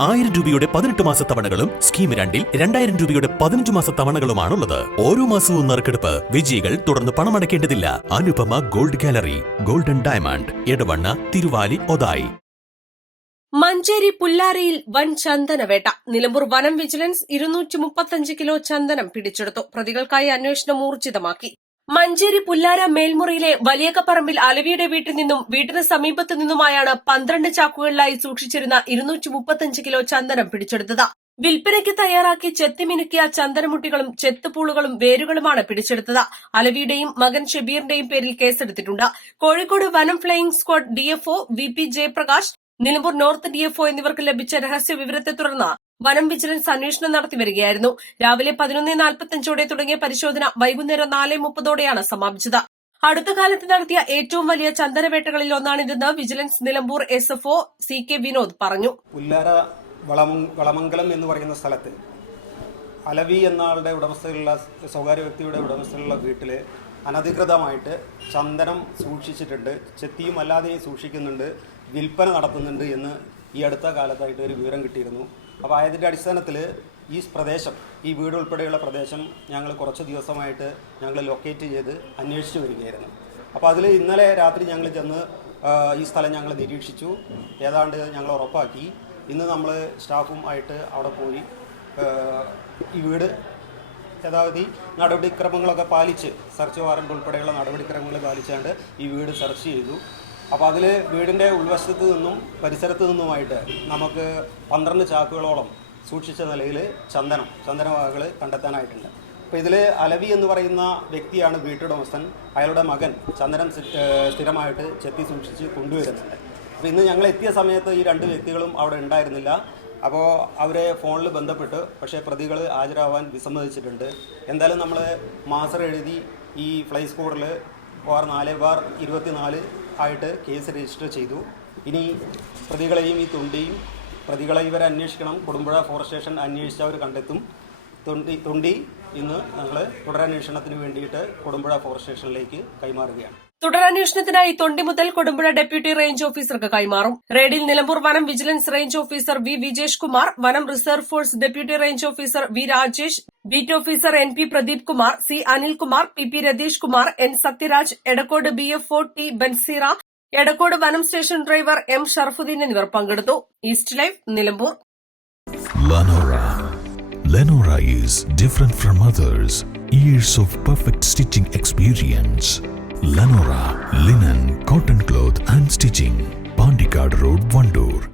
ആയിരം രൂപയുടെ പതിനെട്ട് മാസ തവണകളും സ്കീം രണ്ടിൽ രണ്ടായിരം രൂപയുടെ പതിനഞ്ച് മാസ തവണകളുമാണുള്ളത്. ഓരോ മാസവും നറുക്കെടുപ്പ് വിജയികൾ തുടർന്ന് പണമടയ്ക്കേണ്ടതില്ല. Anupama gold gallery golden diamond Edavanna Thiruvali Othayi. Manjeri പുല്ലാരയിൽ വൻ ചന്ദനവേട്ട. നിലമ്പൂർ വനം വിജിലൻസ് ഇരുന്നൂറ്റി മുപ്പത്തഞ്ച് കിലോ ചന്ദനം പിടിച്ചെടുത്തു. പ്രതികൾക്കായി അന്വേഷണം ഊർജിതമാക്കി. മഞ്ചേരി പുല്ലാര മേൽമുറിയിലെ വലിയക്കപ്പറമ്പിൽ അലവിയുടെ വീട്ടിൽ നിന്നും വീട്ടിന് സമീപത്തു നിന്നുമായാണ് പന്ത്രണ്ട് ചാക്കുകളിലായി സൂക്ഷിച്ചിരുന്ന ഇരുന്നൂറ്റി മുപ്പത്തഞ്ച് കിലോ ചന്ദനം പിടിച്ചെടുത്തത്. വിൽപ്പനയ്ക്ക് തയ്യാറാക്കി ചെത്തിമിനുക്കിയ ചന്ദനമുട്ടികളും ചെത്തുപൂളുകളും വേരുകളുമാണ് പിടിച്ചെടുത്തത്. അലവിയുടെയും മകൻ ഷെബീറിന്റെയും പേരിൽ കേസെടുത്തിട്ടുണ്ട്. കോഴിക്കോട് വനം flying squad DFO V P Jayaprakash Nilambur north DFO എന്നിവർക്ക് ലഭിച്ച രഹസ്യ വിവരത്തെ തുടർന്ന് വനം വിജിലൻസ് അന്വേഷണം നടത്തി വരികയായിരുന്നു. രാവിലെ പതിനൊന്ന് നാൽപ്പത്തിയഞ്ചോടെ തുടങ്ങിയ പരിശോധന വൈകുന്നേരം നാല് മുപ്പതോടെയാണ് സമാപിച്ചത്. അടുത്ത കാലത്ത് നടത്തിയ ഏറ്റവും വലിയ ചന്ദനവേട്ടകളിൽ ഒന്നാണിതെന്ന് vigilance Nilambur S F O C K Vinod പറഞ്ഞു. പുല്ലാര വളമംഗലം എന്ന് പറയുന്ന സ്ഥലത്ത് അലവി എന്ന ആളുടെ ഉടമസ്ഥയിലുള്ള സ്വകാര്യ വ്യക്തിയുടെ ഉടമസ്ഥയിലുള്ള വീട്ടിൽ അനധികൃതമായിട്ട് ചന്ദനം സൂക്ഷിച്ചിട്ടുണ്ട്. ചെത്തിയും അല്ലാതെയും സൂക്ഷിക്കുന്നുണ്ട്. വിൽപ്പന നടത്തുന്നുണ്ട് എന്ന് ഈ അടുത്ത കാലത്തായിട്ട് ഒരു വിവരം കിട്ടിയിരുന്നു. അപ്പോൾ അതിന്റെ അടിസ്ഥാനത്തിൽ ഈ പ്രദേശം ഈ വീട് ഉൾപ്പെടെയുള്ള പ്രദേശം ഞങ്ങൾ കുറച്ച് ദിവസമായിട്ട് ഞങ്ങൾ ലൊക്കേറ്റ് ചെയ്ത് അന്വേഷിച്ച് വരികയായിരുന്നു. അപ്പോൾ അതിൽ ഇന്നലെ രാത്രി ഞങ്ങൾ ചെന്ന് ഈ സ്ഥലം ഞങ്ങൾ നിരീക്ഷിച്ചു. ഏതാണ്ട് ഞങ്ങൾ ഉറപ്പാക്കി. ഇന്ന് നമ്മൾ സ്റ്റാഫും ആയിട്ട് അവിടെ പോയി ഈ വീട് യഥാവധി നടപടിക്രമങ്ങളൊക്കെ പാലിച്ച് സെർച്ച് വാറണ്ട് ഉൾപ്പെടെയുള്ള നടപടിക്രമങ്ങൾ പാലിച്ചാണ്ട് ഈ വീട് സെർച്ച് ചെയ്തു. അപ്പോൾ അതിൽ വീടിന്റെ ഉൾവശത്ത് നിന്നും പരിസരത്ത് നിന്നുമായിട്ട് നമുക്ക് പന്ത്രണ്ട് ചാക്കുകളോളം സൂക്ഷിച്ച നിലയിൽ ചന്ദനം ചന്ദനവാഹകൾ കണ്ടെത്താനായിട്ടുണ്ട്. അപ്പോൾ ഇതിൽ അലവി എന്ന് പറയുന്ന വ്യക്തിയാണ് വീട്ടുടമസ്ഥൻ. അയാളുടെ മകൻ ചന്ദനം സ്ഥിരമായിട്ട് ചെത്തി സൂക്ഷിച്ച് കൊണ്ടുവരുന്നുണ്ട്. അപ്പോൾ ഇന്ന് ഞങ്ങൾ എത്തിയ സമയത്ത് ഈ രണ്ട് വ്യക്തികളും അവിടെ ഉണ്ടായിരുന്നില്ല. അപ്പോൾ അവരെ ഫോണിൽ ബന്ധപ്പെട്ട് പക്ഷേ പ്രതികൾ ഹാജരാവാൻ വിസമ്മതിച്ചിട്ടുണ്ട്. എന്തായാലും നമ്മൾ മാസർ എഴുതി ഈ ഫ്ലൈ സ്കോറിൽ ബാർ നാല് ബാർ ഇരുപത്തിനാല് ആയിട്ട് കേസ് രജിസ്റ്റർ ചെയ്തു. ഇനി പ്രതികളെയും ഈ തൊണ്ടിയും പ്രതികളെ ഇവരെ അന്വേഷിക്കണം. കൊടുമ്പുഴ ഫോറസ്റ്റ് സ്റ്റേഷൻ അന്വേഷിച്ചവർ കണ്ടെത്തും. തുണ്ടി തൊണ്ടി ഇന്ന് ഞങ്ങൾ തുടരന്വേഷണത്തിന് വേണ്ടിയിട്ട് കൊടുമ്പുഴ ഫോറസ്റ്റ് സ്റ്റേഷനിലേക്ക് കൈമാറുകയാണ്. തുടരന്വേഷണത്തിനായി തൊണ്ടി മുതൽ കൊടുമ്പുഴ ഡെപ്യൂട്ടി റേഞ്ച് ഓഫീസർക്ക് കൈമാറും റെയ്ഡിൽ നിലമ്പൂർ വനം vigilance range officer V Vijesh Kumar വനം reserve force deputy range officer V Rajesh beat officer N P Pradeep Kumar C Anilkumar P P Ratheesh Kumar N Sathyaraj Edakkode B F O T Banseera Edakkode വനം station driver M Sharafuddeen എന്നിവർ പങ്കെടുത്തു east life Nilambur. Lenora is different from others. Years of perfect stitching experience. Lenora Linen Cotton Cloth and Stitching. Pandikad Road Vandoor